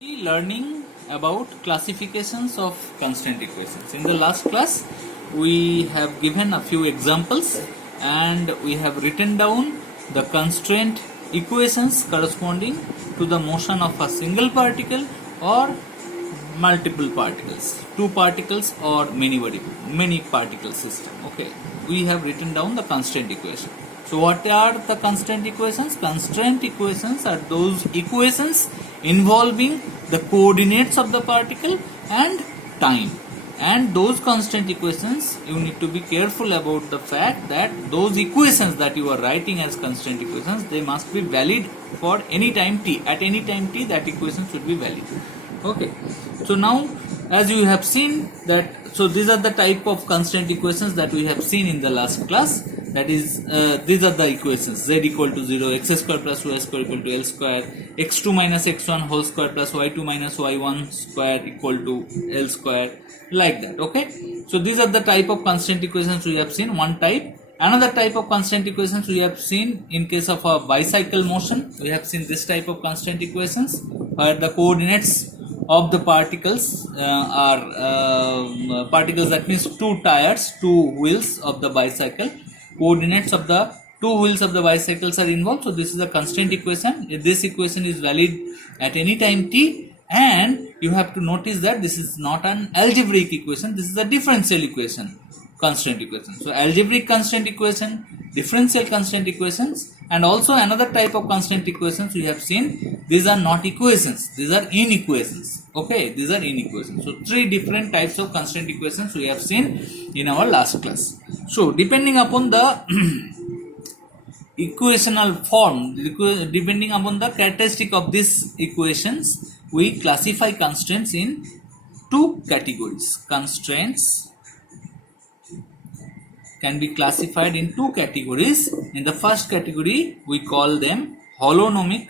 Learning about classifications of constant equations. In the last class, we have given a few examples and we have written down the constraint equations corresponding to the motion of a single particle or multiple particles, two particles or many particle system. Okay, we have written down the constraint equation. So what are the constraint equations? Constraint equations are those equations involving the coordinates of the particle and time. And those constant equations, you need to be careful about the fact that those equations that you are writing as constant equations, they must be valid for any time t. At any time t, that equation should be valid. Okay, so now as you have seen that, so these are the type of constant equations that we have seen in the last class. That is, these are the equations: z equal to 0, x square plus y square equal to l square, x2 minus x1 whole square plus y2 minus y1 square equal to l square, like that. Okay, so these are the type of constant equations we have seen. One type. Another type of constant equations we have seen in case of a bicycle motion. We have seen this type of constant equations where the coordinates of the particles are particles, that means two tires, two wheels of the bicycle. Coordinates of the two wheels of the bicycles are involved. So this is a constant equation. This equation is valid at any time t, and you have to notice that this is not an algebraic equation. This is a differential equation, constant equation. So algebraic constant equation, differential constant equations, and also another type of constant equations we have seen. These are not equations, these are inequations. Okay, these are inequations. So three different types of constant equations we have seen in our last class. So depending upon the equational form, depending upon the characteristic of these equations, we classify constraints in two categories. Constraints can be classified in two categories. In the first category, we call them holonomic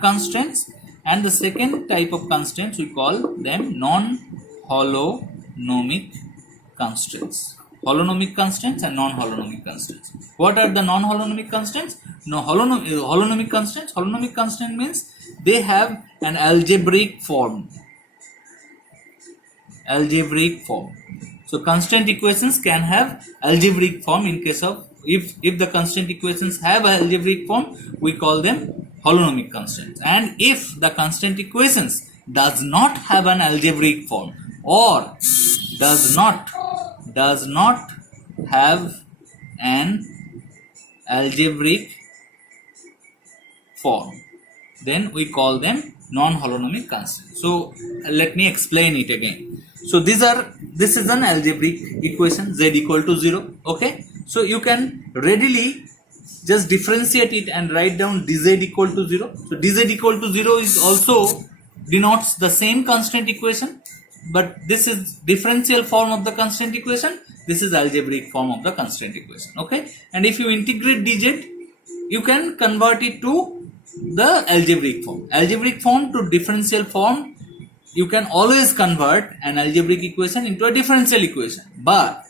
constraints, and the second type of constraints we call them non-holonomic constraints. Holonomic constraints and non-holonomic constraints. What are the non-holonomic constraints? No, holonomic constraints. Holonomic constraint means they have an algebraic form. So constraint equations can have algebraic form. In case of, if the constraint equations have an algebraic form, we call them holonomic constraints. And if the constraint equations does not have an algebraic form or does not have an algebraic form, then we call them non-holonomic constraints. So let me explain it again. So this is an algebraic equation, z equal to 0. Okay, so you can readily just differentiate it and write down dz equal to 0. So dz equal to 0 is also denotes the same constant equation, but this is differential form of the constant equation. This is algebraic form of the constant equation. Okay, and if you integrate dz, you can convert it to the algebraic form. Algebraic form to differential form, you can always convert an algebraic equation into a differential equation. But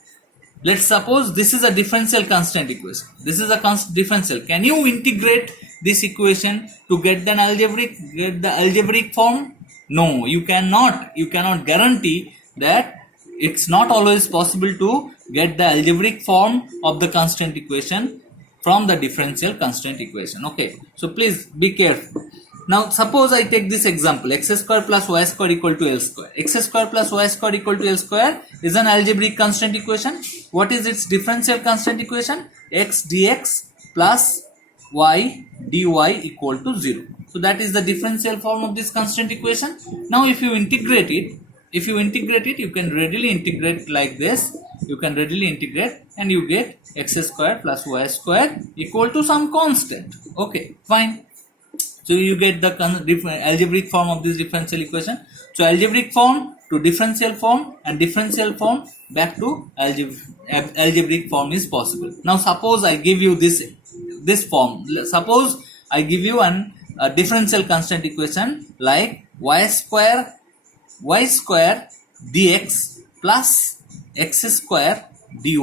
let's suppose this is a differential constant equation. This is a differential. Can you integrate this equation to get the algebraic form? No, you cannot. You cannot guarantee that. It's not always possible to get the algebraic form of the constant equation from the differential constant equation. Okay, so please be careful. Now suppose I take this example: x square plus y square equal to l square. X square plus y square equal to l square is an algebraic constant equation. What is its differential constant equation? X dx plus y dy equal to 0. So that is the differential form of this constant equation. Now if you integrate it, you can readily integrate like this. You can readily integrate and you get x square plus y square equal to some constant. Okay, fine. So you get the algebraic form of this differential equation. So algebraic form to differential form and differential form back to algebraic form is possible. Now suppose I give you this form. Suppose I give you a differential constant equation like y square dx plus x square dy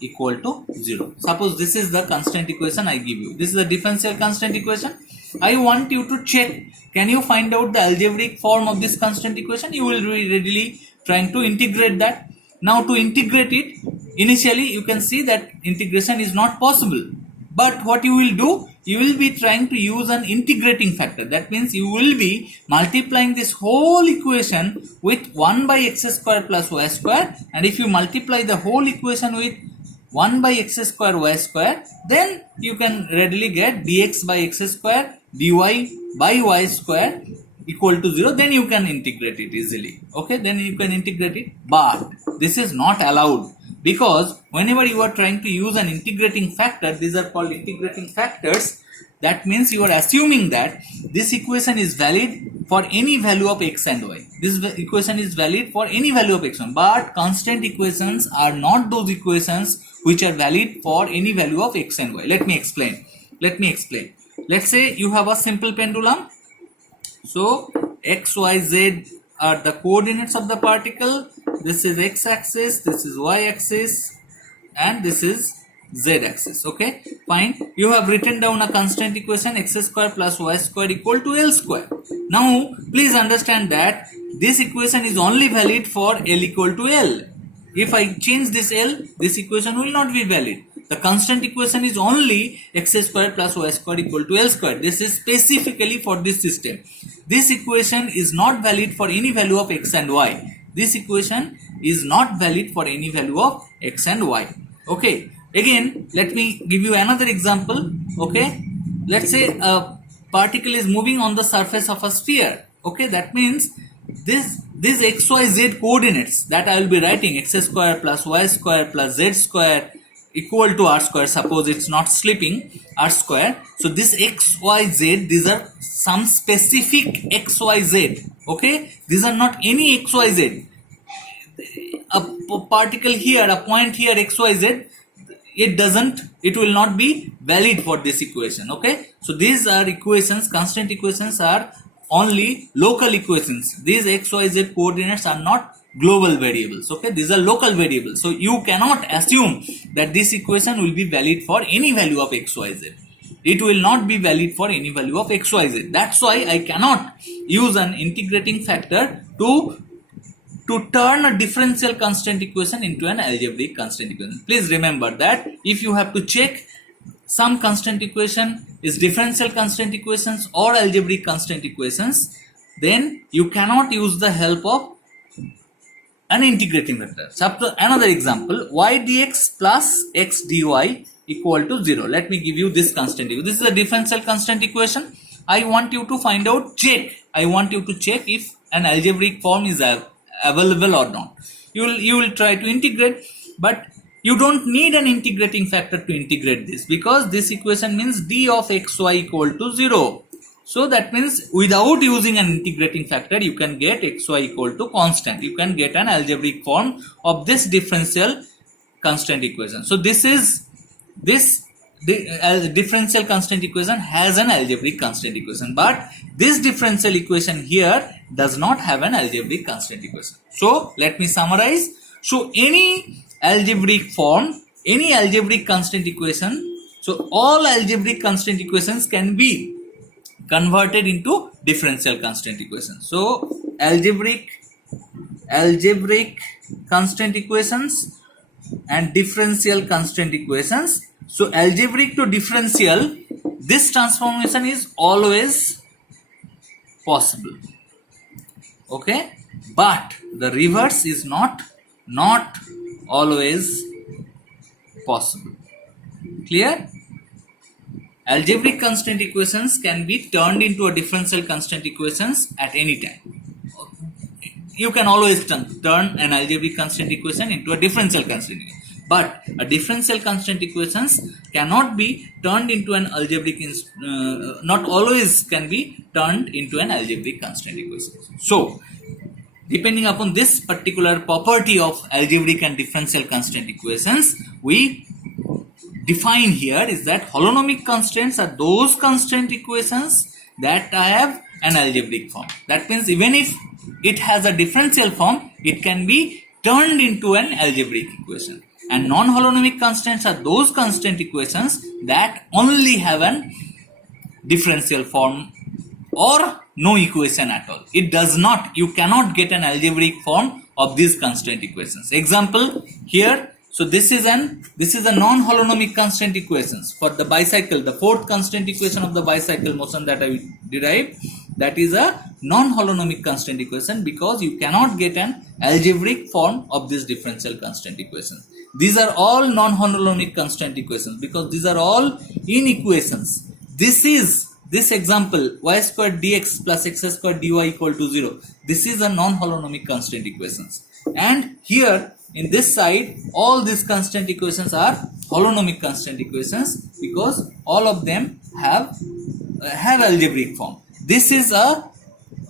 equal to 0. Suppose this is the constant equation I give you. This is the differential constant equation. I want you to check, can you find out the algebraic form of this constant equation? You will be readily trying to integrate that. Now to integrate it, initially you can see that integration is not possible. But what you will do, you will be trying to use an integrating factor. That means you will be multiplying this whole equation with 1 by x square plus y square, and if you multiply the whole equation with 1 by x square y square, then you can readily get dx by x square dy by y square equal to 0. Then you can integrate it easily. Okay, then you can integrate it. But this is not allowed, because whenever you are trying to use an integrating factor, these are called integrating factors. That means you are assuming that this equation is valid for any value of x and y. This equation is valid for any value of x and y. But constant equations are not those equations which are valid for any value of x and y. Let me explain. Let's say you have a simple pendulum. So x, y, z are the coordinates of the particle. This is x axis, this is y axis, and this is z axis. Okay, fine. You have written down a constant equation, x square plus y square equal to L square. Now please understand that this equation is only valid for L equal to L. If I change this L, this equation will not be valid. The constant equation is only x square plus y square equal to L square. This is specifically for this system. This equation is not valid for any value of x and y. This equation is not valid for any value of x and y. Okay. Again, let me give you another example. Okay. Let's say a particle is moving on the surface of a sphere. Okay. That means these x, y, z coordinates that I will be writing, x square plus y square plus z square equal to r square. Suppose it's not slipping, r square. So this x, y, z, these are some specific x, y, z. Okay. These are not any x, y, z. A particle here, a point here, x, y, z, it will not be valid for this equation. Okay. So these are equations, constant equations are only local equations. These x, y, z coordinates are not global variables. Okay, these are local variables. So you cannot assume that this equation will be valid for any value of x, y, z. It will not be valid for any value of x, y, z. That's why I cannot use an integrating factor to turn a differential constant equation into an algebraic constant equation. Please remember that if you have to check some constant equation is differential constant equations or algebraic constant equations, then you cannot use the help of an integrating factor. So another example, y dx plus x dy equal to 0. Let me give you this constant. This is a differential constant equation. I want you to find out, I want you to check if an algebraic form is available or not. You will try to integrate, but you don't need an integrating factor to integrate this, because this equation means d of xy equal to 0. So that means without using an integrating factor, you can get xy equal to constant. You can get an algebraic form of this differential constant equation. So the differential constant equation has an algebraic constant equation, but this differential equation here does not have an algebraic constant equation. So let me summarize. So any algebraic form, any algebraic constant equation, so all algebraic constant equations can be converted into differential constant equations. So algebraic constant equations and differential constant equations. So algebraic to differential, this transformation is always possible. Okay, but the reverse is not always possible. Clear? Algebraic constant equations can be turned into a differential constant equations at any time. You can always turn an algebraic constant equation into a differential constant equation. But a differential constant equations cannot be turned into an algebraic, not always can be turned into an algebraic constant equation. So, depending upon this particular property of algebraic and differential constant equations, we define here is that holonomic constants are those constant equations that have an algebraic form. That means even if it has a differential form, it can be turned into an algebraic equation. And non-holonomic constants are those constant equations that only have an differential form or no equation at all. It does not, you cannot get an algebraic form of these constraint equations. Example here, so this is a non-holonomic constraint equations for the bicycle, the fourth constraint equation of the bicycle motion that I derived, that is a non-holonomic constraint equation because you cannot get an algebraic form of this differential constraint equation. These are all non-holonomic constraint equations because these are all inequations. This example, y squared dx plus x squared dy equal to 0. This is a non-holonomic constraint equations. And here in this side, all these constraint equations are holonomic constraint equations because all of them have algebraic form. This is a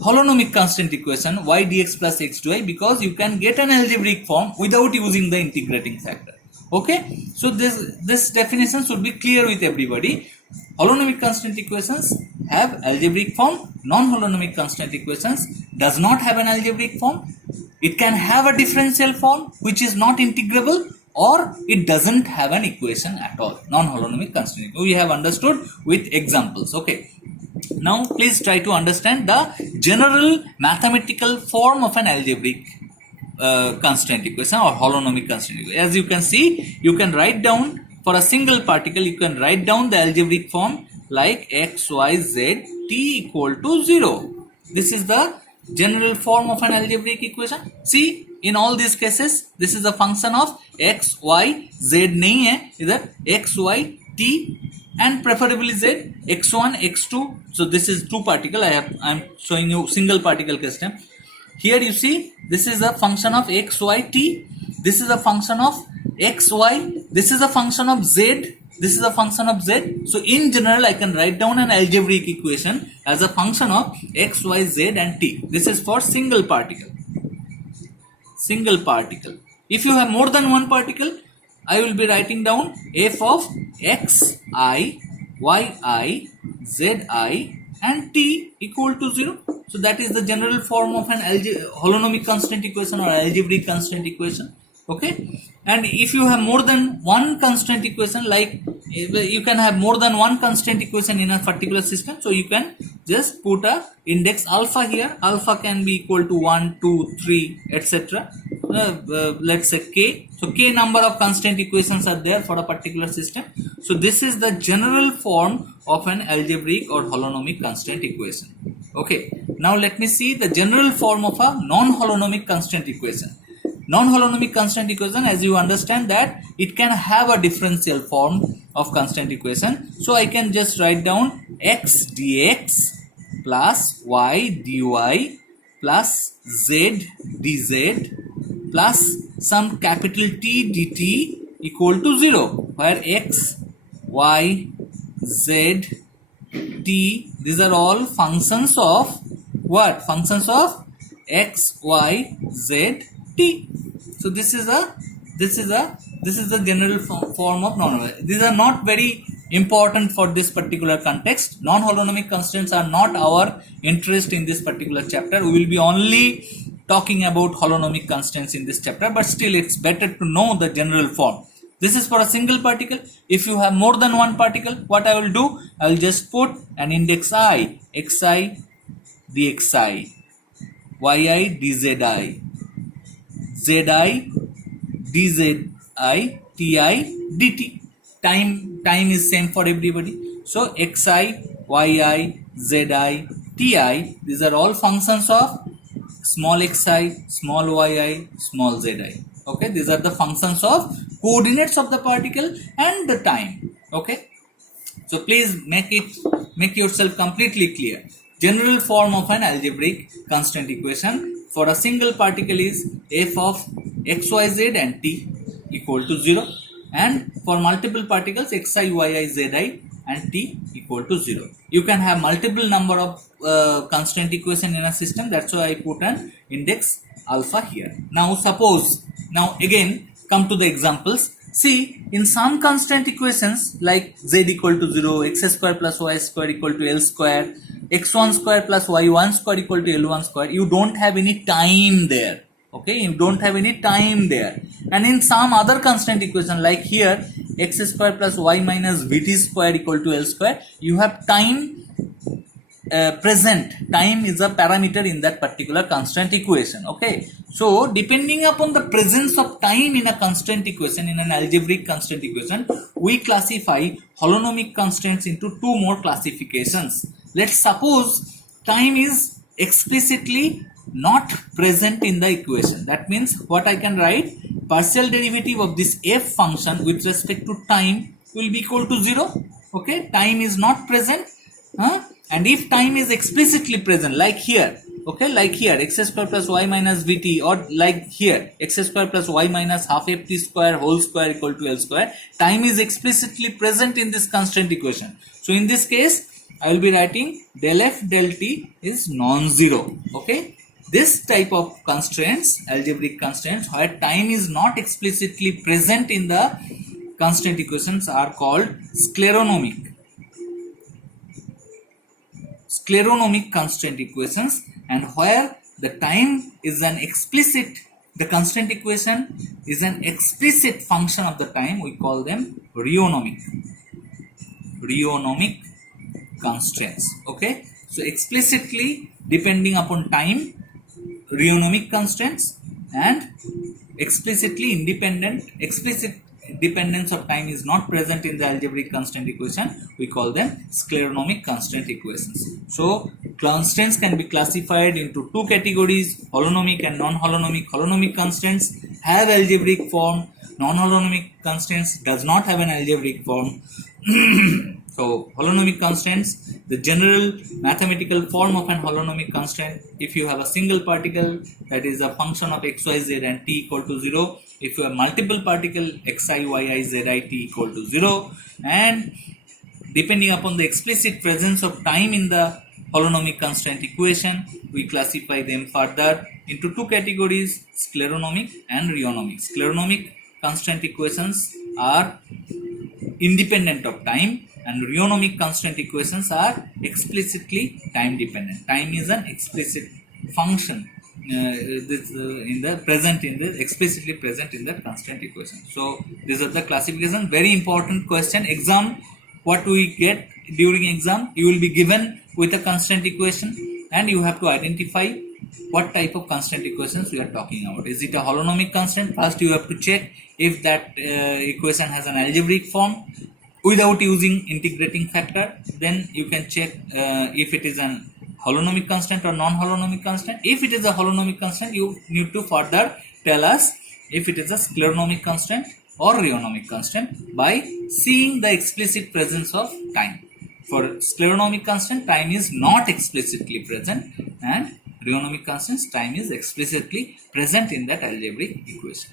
holonomic constraint equation y dx plus x dy because you can get an algebraic form without using the integrating factor. Okay, so this definition should be clear with everybody. Holonomic constraint equations have algebraic form. Non-holonomic constraint equations does not have an algebraic form. It can have a differential form which is not integrable, or it doesn't have an equation at all. Non-holonomic constraint. We have understood with examples. Okay. Now please try to understand the general mathematical form of an algebraic constraint equation or holonomic constraint equation. As you can see, you can write down for a single particle, you can write down the algebraic form like x, y, z, t equal to 0. This is the general form of an algebraic equation. See, in all these cases, this is a function of x, y, z nahi hai, either x, y, t and preferably z, x1, x2. So this is two particle. I am showing you single particle case time. Here you see, this is a function of x, y, t. This is a function of x, y. This is a function of z. This is a function of z. So in general, I can write down an algebraic equation as a function of x, y, z and t. This is for single particle. Single particle. If you have more than one particle, I will be writing down f of x, I, y, I, z, I and t equal to 0. So that is the general form of an holonomic constraint equation or algebraic constraint equation. Okay, and if you have more than one constraint equation, like you can have more than one constraint equation in a particular system, so you can just put a index alpha here. Alpha can be equal to 1, 2, 3, etc. Let's say k. So k number of constraint equations are there for a particular system. So this is the general form of an algebraic or holonomic constraint equation. Okay, now let me see the general form of a non-holonomic constraint equation. Non-holonomic constraint equation, as you understand that it can have a differential form of constraint equation. So I can just write down x dx plus y dy plus z dz plus some capital T dt equal to 0, where x, y, z, t, these are all functions of what? Functions of x, y, z, t. So this is the general form of non-holonomic. These are not very important for this particular context. Non-holonomic constraints are not our interest in this particular chapter. We will be only talking about holonomic constraints in this chapter, but still it's better to know the general form. This is for a single particle. If you have more than one particle, what I will do? I will just put an index I, xi, dxi, yi, dzi, zi, dzi, ti, dt. Time is same for everybody. So xi, yi, zi, ti, these are all functions of small xi, small yi, small zi. Okay, these are the functions of coordinates of the particle and the time. Okay, so please make yourself completely clear. General form of an algebraic constraint equation for a single particle is f of x, y, z and t equal to 0, and for multiple particles xi, yi, zi and t equal to 0. You can have multiple number of constraint equation in a system. That's why I put an index alpha here. Now again come to the examples. See, in some constraint equations like z equal to 0, x square plus y square equal to l square, x1 square plus y1 square equal to l1 square, you don't have any time there. Okay, you don't have any time there. And in some other constraint equation like here, x square plus y minus vt square equal to l square, you have time present, time is a parameter in that particular constraint equation. Okay, so depending upon the presence of time in a constraint equation, in an algebraic constraint equation, we classify holonomic constraints into two more classifications. Let's suppose time is explicitly not present in the equation. That means what I can write, partial derivative of this f function with respect to time will be equal to 0. Okay, time is not present, and if time is explicitly present, like here, okay, like here x square plus y minus vt, or like here x square plus y minus half ft square whole square equal to l square, time is explicitly present in this constraint equation. So in this case I will be writing del f del t is non-zero. Okay, this type of constraints, algebraic constraints where time is not explicitly present in the constraint equations, are called scleronomic constraint equations, and where the time is an explicit, the constraint equation is an explicit function of the time, we call them rheonomic constraints. Okay, so explicitly depending upon time, rheonomic constraints, and explicit dependence of time is not present in the algebraic constraint equation, we call them scleronomic constraint equations. So constraints can be classified into two categories, holonomic and non-holonomic. Holonomic constraints have algebraic form, non-holonomic constraints does not have an algebraic form. So holonomic constraints, the general mathematical form of an holonomic constraint, if you have a single particle that is a function of x, y, z and t equal to 0, if you have multiple particle xi, yi, zi, t equal to 0, and depending upon the explicit presence of time in the holonomic constraint equation, we classify them further into two categories, scleronomic and rheonomic. Scleronomic constraint equations are independent of time, and rheonomic constraint equations are explicitly time dependent. Time is an explicit function explicitly present in the constraint equation. So these are the classification. Very important question. Exam, what we get during exam, you will be given with a constraint equation, and you have to identify what type of constraint equations we are talking about. Is it a holonomic constraint? First you have to check if that equation has an algebraic form without using integrating factor. Then you can check if it is an holonomic constraint or non-holonomic constraint. If it is a holonomic constraint, you need to further tell us if it is a scleronomic constraint or rheonomic constraint by seeing the explicit presence of time. For scleronomic constraint, time is not explicitly present, and rheonomic constraints, time is explicitly present in that algebraic equation.